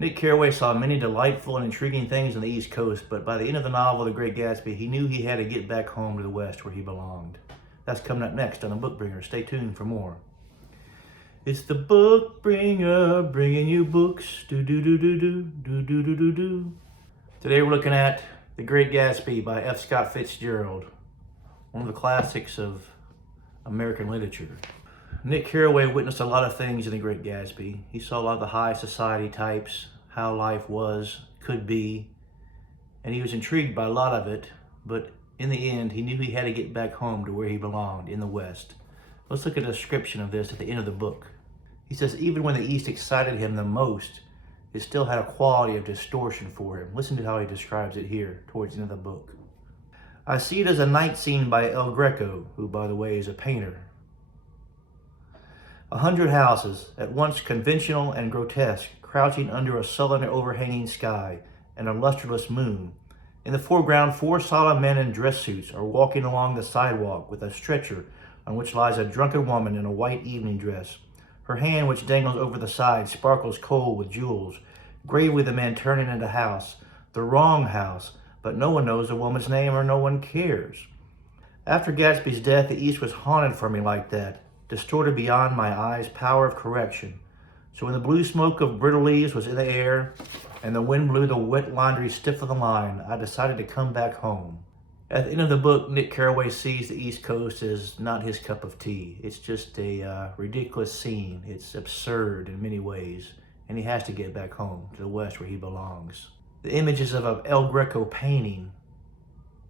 Nick Carraway saw many delightful and intriguing things on the East Coast, but by the end of the novel, The Great Gatsby, he knew he had to get back home to the West where he belonged. That's coming up next on The Book Bringer. Stay tuned for more. It's the Book Bringer, bringing you books. Do-do-do-do-do, Today we're looking at The Great Gatsby by F. Scott Fitzgerald, one of the classics of American literature. Nick Carraway witnessed a lot of things in The Great Gatsby. He saw a lot of the high society types, how life was, could be, and he was intrigued by a lot of it, but in the end, he knew he had to get back home to where he belonged, in the West. Let's look at a description of this at the end of the book. He says, even when the East excited him the most, it still had a quality of distortion for him. Listen to how he describes it here, towards the end of the book. I see it as a night scene by El Greco, who, by the way, is a painter. 100 houses, at once conventional and grotesque, crouching under a sullen overhanging sky and a lustreless moon. In the foreground, 4 solemn men in dress suits are walking along the sidewalk with a stretcher on which lies a drunken woman in a white evening dress. Her hand, which dangles over the side, sparkles cold with jewels. Gravely the men turn into the house, the wrong house, but no one knows the woman's name or no one cares. After Gatsby's death, the East was haunted for me like that, distorted beyond my eyes' power of correction. So when the blue smoke of brittle leaves was in the air and the wind blew the wet laundry stiff on the line, I decided to come back home. At the end of the book, Nick Carraway sees the East Coast as not his cup of tea. It's just a ridiculous scene. It's absurd in many ways, and he has to get back home to the West where he belongs. The images of an El Greco painting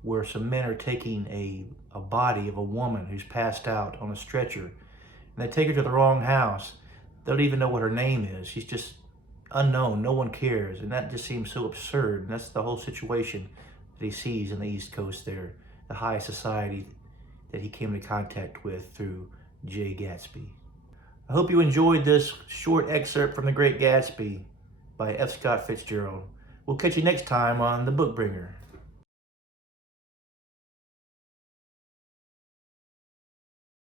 where some men are taking a body of a woman who's passed out on a stretcher, and they take her to the wrong house. They don't even know what her name is. She's just unknown. No one cares. And that just seems so absurd. And that's the whole situation that he sees in the East Coast there. The high society that he came into contact with through J. Gatsby. I hope you enjoyed this short excerpt from The Great Gatsby by F. Scott Fitzgerald. We'll catch you next time on The Book Bringer.